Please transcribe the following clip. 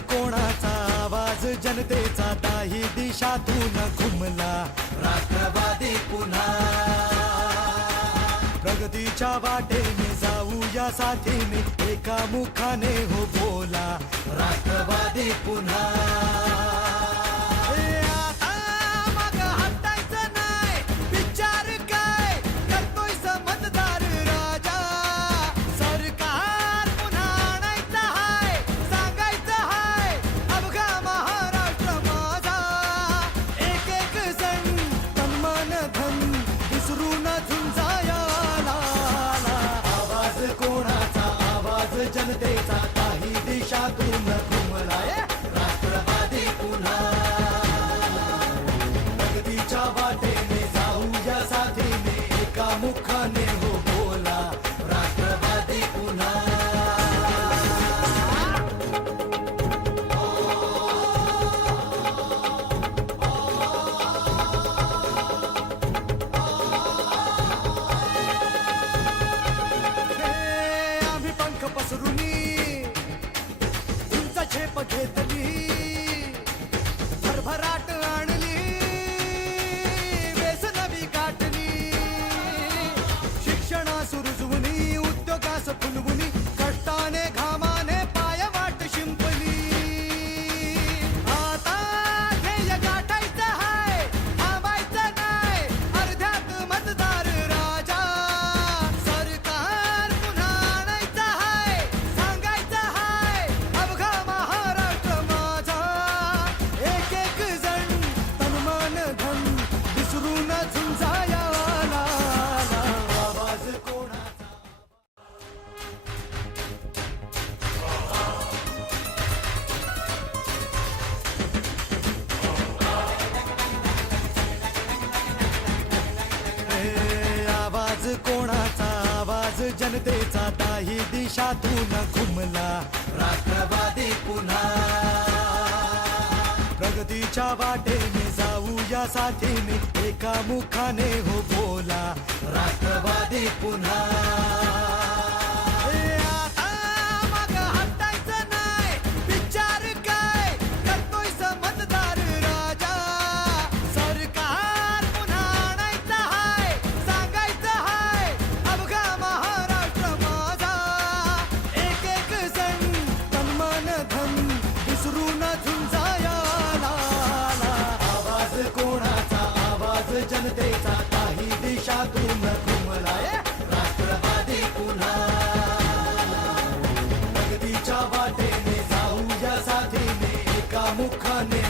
कोणाचा आवाज जनतेचा दाही दिशातून घुमला राष्ट्रवादी पुन्हा प्रगतीच्या वाटेने जाऊया साथीने एका मुखाने हो बोला राष्ट्रवादी पुन्हा जनतेचा काही दिशातून घुमलाय राष्ट्रवादी पुन्हा प्रगतीच्या वाटेने जाऊया साथीने एका मुखाने हो बोला राष्ट्रवादी पुन्हा झेप घेतली भरभराट आणली वेसनवी गाठली शिक्षणास रुजवुनी उद्योगास फुलवुनी कष्टाने घामाने पायवाट शिंपली आता ध्येय गाठायचं हाय थांबायचं नाही अर्ध्यात मतदार राजा सरकार पुन्हा आणायचं हाय सांगायचं हाय अवघा कोणाचा आवाज जनतेचा दाही दिशातून घुमला राष्ट्रवादी पुन्हा प्रगतीच्या वाटेने जाऊया साथीने एका मुखाने हो बोला राष्ट्रवादी पुन्हा जनतेचा काही दिशातून घुमलाय राष्ट्रवादी पुन्हा प्रगतीच्या वाटेने जाऊया साथीने एका मुखाने